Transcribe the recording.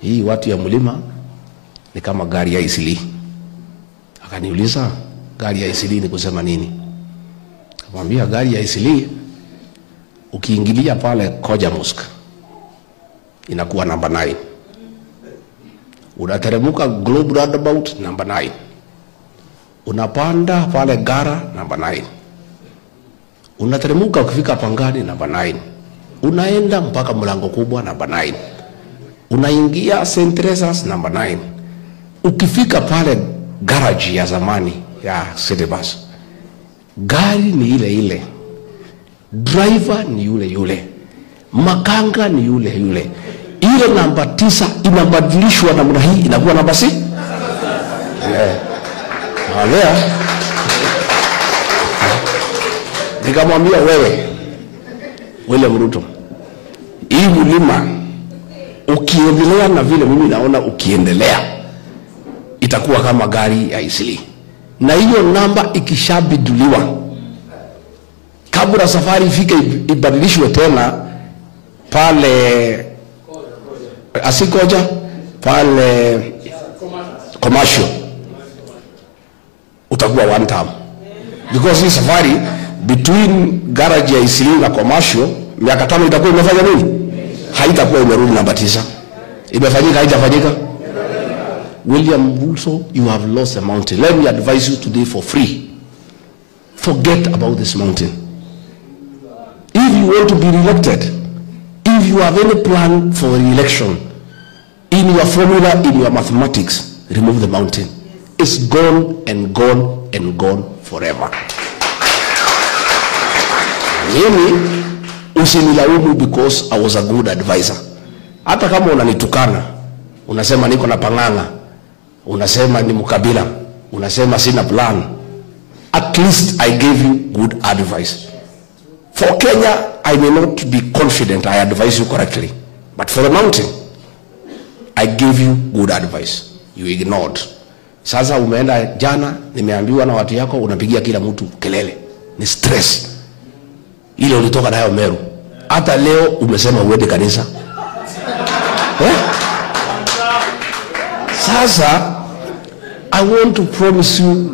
hii watu ya mlima ni kama gari ya Isili. Akaniuliza, gari ya Isili ni kusema nini? Akamwambia, gari ya Isili ukiingilia pale Koja Mosque inakuwa namba 9. Unateremuka Globe Roundabout namba 9. Unapanda pale Gara namba 9. Unateremuka ukifika Pangani namba 9. Unaenda mpaka mlango kubwa namba 9. Unaingia St. Teresa's namba 9. Ukifika pale garage ya zamani ya City Bus, gari ni ile ile, driver ni yule yule, makanga ni yule yule. Ile namba 9 inabadilishwa namna hii, inakuwa namba 6. Haya. Nikamwambia, wewe William Ruto, hii mlima ukiendelea na vile mimi naona ukiendelea itakuwa kama gari ya Isili. Na hiyo namba ikishabiduliwa, kabla safari ifike ibadilishwe tena pale Asikoja pale Commercial, utakuwa one time. Because hii safari between garage ya Isili na Commercial miaka 5 itakuwa imefanya nini? Haitakuwa imerudi namba 9. Imefanyika haijafanyika? William Ruto, you have lost a mountain. Let me advise you today for free. Forget about this mountain. If you want to be re-elected, if you have any plan for re-election, in your formula, in your mathematics, remove the mountain. It's gone and gone and gone forever. Mimi usinilaumu because I was a good advisor. Hata kama unanitukana, unasema niko na panganga, unasema ni mkabila, unasema sina plan, at least I gave you good advice. For Kenya, I may not be confident I advise you correctly, but for the mountain, I gave you good advice. You ignored. Sasa umeenda jana, nimeambiwa na watu yako, unapigia kila mtu kelele. Ni stress. Ile ulitoka nayo Meru. Hata leo umesema uende kanisa. Sasa, I want to promise you